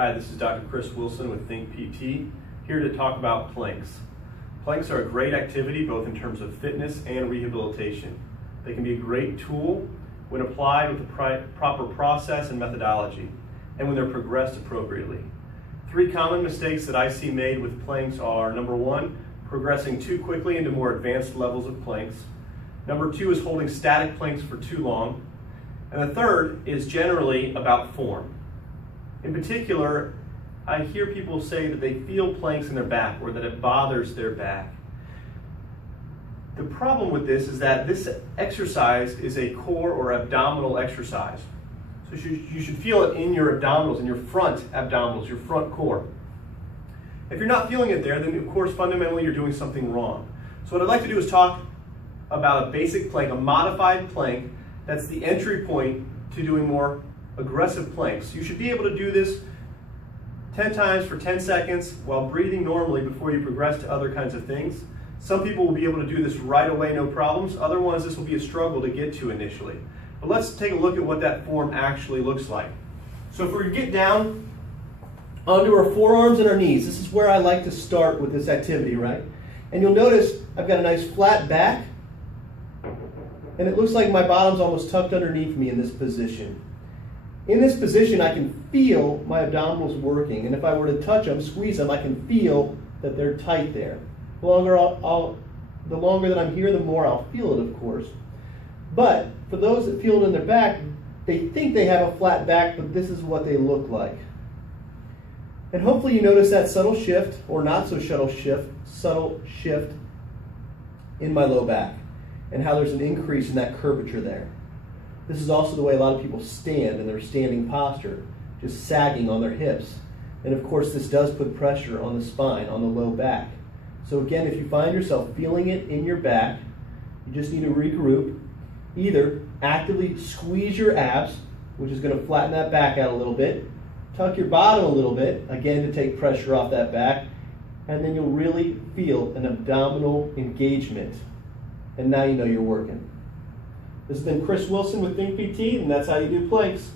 Hi, this is Dr. Chris Wilson with Think PT, here to talk about planks. Planks are a great activity both in terms of fitness and rehabilitation. They can be a great tool when applied with the proper process and methodology, and when they're progressed appropriately. Three common mistakes that I see made with planks are: number one, progressing too quickly into more advanced levels of planks. Number two is holding static planks for too long. And the third is generally about form. In particular, I hear people say that they feel planks in their back or that it bothers their back. The problem with this is that this exercise is a core or abdominal exercise. So you should feel it in your abdominals, in your front abdominals, your front core. If you're not feeling it there, then of course fundamentally you're doing something wrong. So what I'd like to do is talk about a basic plank, a modified plank. That's the entry point to doing more aggressive planks. You should be able to do this 10 times for 10 seconds while breathing normally before you progress to other kinds of things. Some people will be able to do this right away, no problems. Other ones, this will be a struggle to get to initially. But let's take a look at what that form actually looks like. So if we get down onto our forearms and our knees, this is where I like to start with this activity, right? And you'll notice I've got a nice flat back, and it looks like my bottom's almost tucked underneath me in this position. In this position, I can feel my abdominals working, and if I were to touch them, squeeze them, I can feel that they're tight there. The longer that I'm here, the more I'll feel it, of course. But for those that feel it in their back, they think they have a flat back, but this is what they look like. And hopefully you notice that subtle shift, or not so subtle shift in my low back, and how there's an increase in that curvature there. This is also the way a lot of people stand in their standing posture, just sagging on their hips. And of course this does put pressure on the spine, on the low back. So again, if you find yourself feeling it in your back, you just need to regroup. Either actively squeeze your abs, which is going to flatten that back out a little bit, tuck your bottom a little bit, again to take pressure off that back, and then you'll really feel an abdominal engagement. And now you know you're working. This has been Chris Wilson with Think PT, and that's how you do planks.